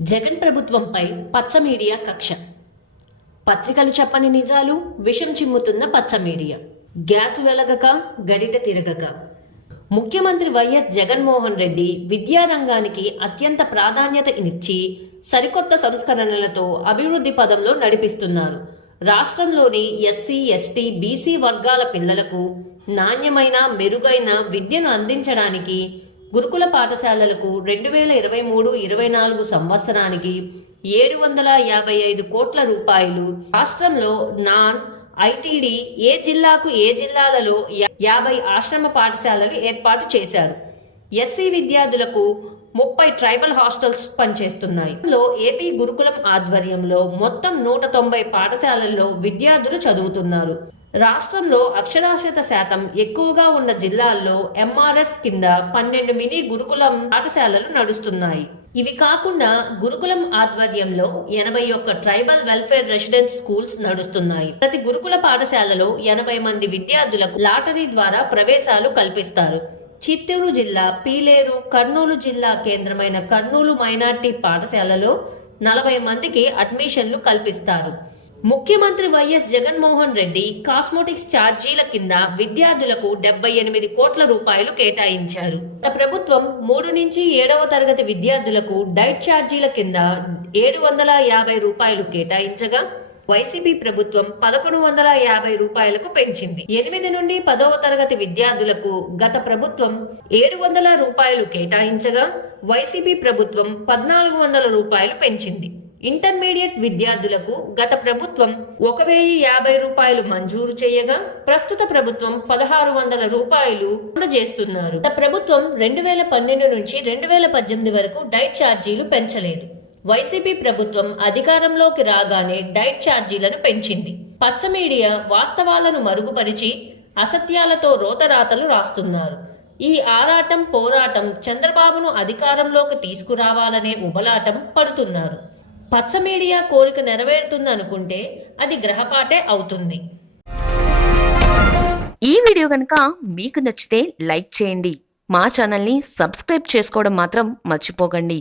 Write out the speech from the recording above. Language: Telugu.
జగన్ ప్రభుత్వంపై పచ్చ మీడియా కక్ష. పత్రికలు చెప్పని నిజాలు విషం చిమ్ముతున్న పచ్చ మీడియా. గ్యాస్ వెలగక గరిట తిరగక. ముఖ్యమంత్రి వైఎస్ జగన్మోహన్ రెడ్డి విద్యారంగానికి అత్యంత ప్రాధాన్యత ఇచ్చి సరికొత్త సంస్కరణలతో అభివృద్ధి పదంలో నడిపిస్తున్నారు. రాష్ట్రంలోని ఎస్సీ ఎస్టీ బీసీ వర్గాల పిల్లలకు నాణ్యమైన మెరుగైన విద్యను అందించడానికి గురుకుల పాఠశాలలకు రెండు వేల ఇరవై మూడు ఇరవై నాలుగు సంవత్సరానికి ఏడు వందల యాభై ఐదు కోట్ల రూపాయలు. రాష్ట్రంలో నాన్ ఐటీడీ ఏ జిల్లాకు ఏ జిల్లాలలో యా- యాభై ఆశ్రమ పాఠశాలలు ఏర్పాటు చేశారు. ఎస్సీ విద్యార్థులకు ముప్పై ట్రైబల్ హాస్టల్స్ పనిచేస్తున్నాయి. లో ఏపీ గురుకులం ఆధ్వర్యంలో మొత్తం నూట తొంభై పాఠశాలల్లో విద్యార్థులు చదువుతున్నారు. రాష్ట్రంలో అక్షరాస్యత శాతం ఎక్కువగా ఉన్న జిల్లాల్లో ఎంఆర్ఎస్ కింద పన్నెండు మినీ గురుకులం పాఠశాలలు నడుస్తున్నాయి. ఇవి కాకుండా గురుకులం ఆధ్వర్యంలో ఎనభై ఒక్క ట్రైబల్ వెల్ఫేర్ రెసిడెన్స్ స్కూల్స్ నడుస్తున్నాయి. ప్రతి గురుకుల పాఠశాలలో ఎనభై మంది విద్యార్థులకు లాటరీ ద్వారా ప్రవేశాలు కల్పిస్తారు. చిత్తూరు జిల్లా పీలేరు కర్నూలు జిల్లా కేంద్రమైన కర్నూలు మైనార్టీ పాఠశాలలో నలభై మందికి అడ్మిషన్లు కల్పిస్తారు. ముఖ్యమంత్రి వైఎస్ జగన్మోహన్ రెడ్డి కాస్మోటిక్స్ ఛార్జీల కింద విద్యార్థులకు డెబ్బై ఎనిమిది కోట్ల రూపాయలు కేటాయించారు. ప్రభుత్వం మూడు నుంచి ఏడవ తరగతి విద్యార్థులకు డైట్ ఛార్జీల కింద ఏడు వందల యాభై రూపాయలు కేటాయించగా వైసీపీ ప్రభుత్వం పదకొండు వందల యాభై రూపాయలకు పెంచింది. ఎనిమిది నుండి పదవ తరగతి విద్యార్థులకు గత ప్రభుత్వం ఏడు వందల రూపాయలు కేటాయించగా వైసీపీ ప్రభుత్వం పద్నాలుగు వందల రూపాయలు పెంచింది. ఇంటర్మీడియట్ విద్యార్థులకు గత ప్రభుత్వం ఒక వెయ్యి యాభై రూపాయలు మంజూరు చేయగా ప్రస్తుత ప్రభుత్వం పదహారు వందల రూపాయలు అందజేస్తున్నారు. గత ప్రభుత్వం రెండు వేల పన్నెండు నుంచి రెండు వేల పద్దెనిమిది వరకు డైట్ ఛార్జీలు పెంచలేదు. వైసీపీ ప్రభుత్వం అధికారంలోకి రాగానే డైట్ ఛార్జీలను పెంచింది. పచ్చ మీడియా వాస్తవాలను మరుగుపరిచి అసత్యాలతో రోతరాతలు రాస్తున్నారు. ఈ ఆరాటం పోరాటం చంద్రబాబును అధికారంలోకి తీసుకురావాలనే ఉబలాటం పడుతున్నారు. పచ్చ మీడియా కోరిక నెరవేరుతుంది అనుకుంటే అది గ్రహపాటే అవుతుంది. ఈ వీడియో కనుక మీకు నచ్చితే లైక్ చేయండి. మా ఛానల్ని సబ్స్క్రైబ్ చేసుకోవడం మాత్రం మర్చిపోకండి.